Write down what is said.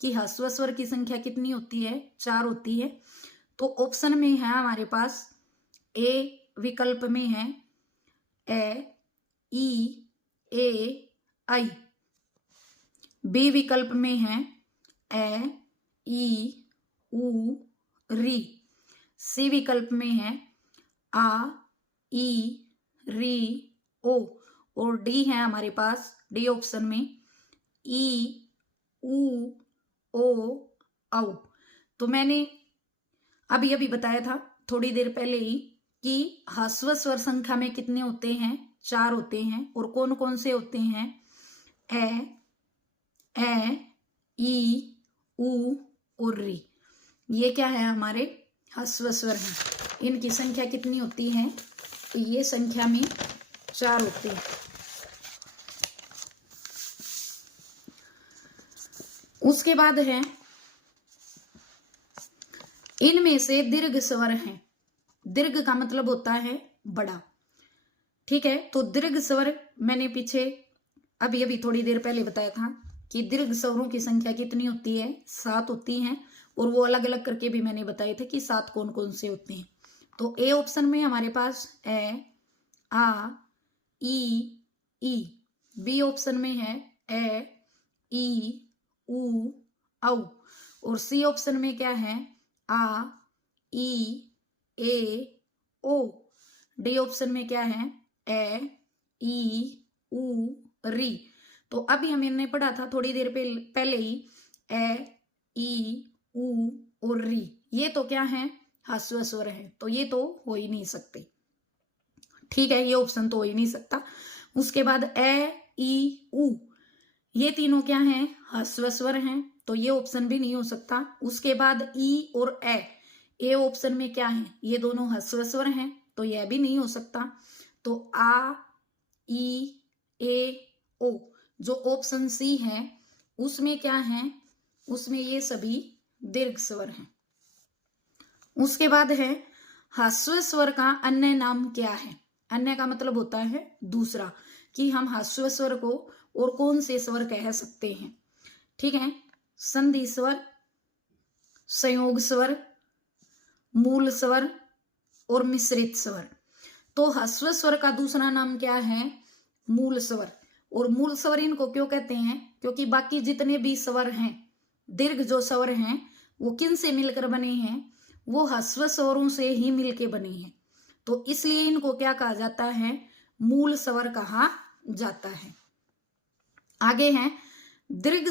कि ह्रस्व स्वर की संख्या कितनी होती है, 4 होती है। तो ऑप्शन में है हमारे पास ए विकल्प में है ए, ई, ए, आई। बी विकल्प में है ए, ई, ऊ, री। सी विकल्प में है आ, ई, री, ओ। और डी है हमारे पास, डी ऑप्शन में ई, ऊ, ओ, औ। तो मैंने अभी अभी बताया था थोड़ी देर पहले ही कि ह्रस्व स्वर संख्या में कितने होते हैं, 4 होते हैं। और कौन कौन से होते हैं, ए, ई, ऊ और री। ये क्या है, हमारे ह्रस्व स्वर हैं। इनकी संख्या कितनी होती है, ये संख्या में 4 होते हैं। उसके बाद है इनमें से दीर्घ स्वर हैं। दीर्घ का मतलब होता है बड़ा, ठीक है। तो दीर्घ स्वर मैंने पीछे अभी अभी थोड़ी देर पहले बताया था कि दीर्घ स्वरों की संख्या कितनी होती है, 7 होती हैं। और वो अलग अलग करके भी मैंने बताए थे कि 7 कौन कौन से होते हैं। तो ए ऑप्शन में हमारे पास ए, आ, ई। बी ऑप्शन में है ए, ई, ऊ, औ। और सी ऑप्शन में क्या है, आ, ई, ए, ओ। डी ऑप्शन में क्या है, ए, ई, ऊ, री। तो अभी हमने पढ़ा था थोड़ी देर पहले ही ए, ई, ऊ और री। ये तो क्या है, ह्रस्व स्वर है, तो ये तो हो ही नहीं सकते, ठीक है। ये ऑप्शन तो हो ही नहीं सकता। उसके बाद ए, ई, ऊ, ये तीनों क्या हैं, ह्रस्व स्वर हैं, तो ये ऑप्शन भी नहीं हो सकता। उसके बाद ई और ए ऑप्शन में क्या है, ये दोनों ह्रस्व स्वर हैं, तो यह भी नहीं हो सकता। तो आ, ई, ए, ओ, जो ऑप्शन सी है उसमें क्या है, उसमें ये सभी दीर्घ स्वर हैं। उसके बाद है ह्रस्व स्वर का अन्य नाम क्या है। अन्य का मतलब होता है दूसरा, कि हम ह्रस्व स्वर को और कौन से स्वर कह सकते हैं, ठीक है। संधि स्वर, संयोग स्वर, मूल स्वर और मिश्रित स्वर। तो ह्रस्व स्वर का दूसरा नाम क्या है, मूल स्वर। और मूल स्वर इनको क्यों कहते हैं, क्योंकि बाकी जितने भी स्वर हैं, दीर्घ जो स्वर हैं, वो किन से मिलकर बने हैं, वो ह्रस्व स्वरों से ही मिलके बने हैं। तो इसलिए इनको क्या कहा जाता है, मूल स्वर कहा जाता है। आगे है दीर्घ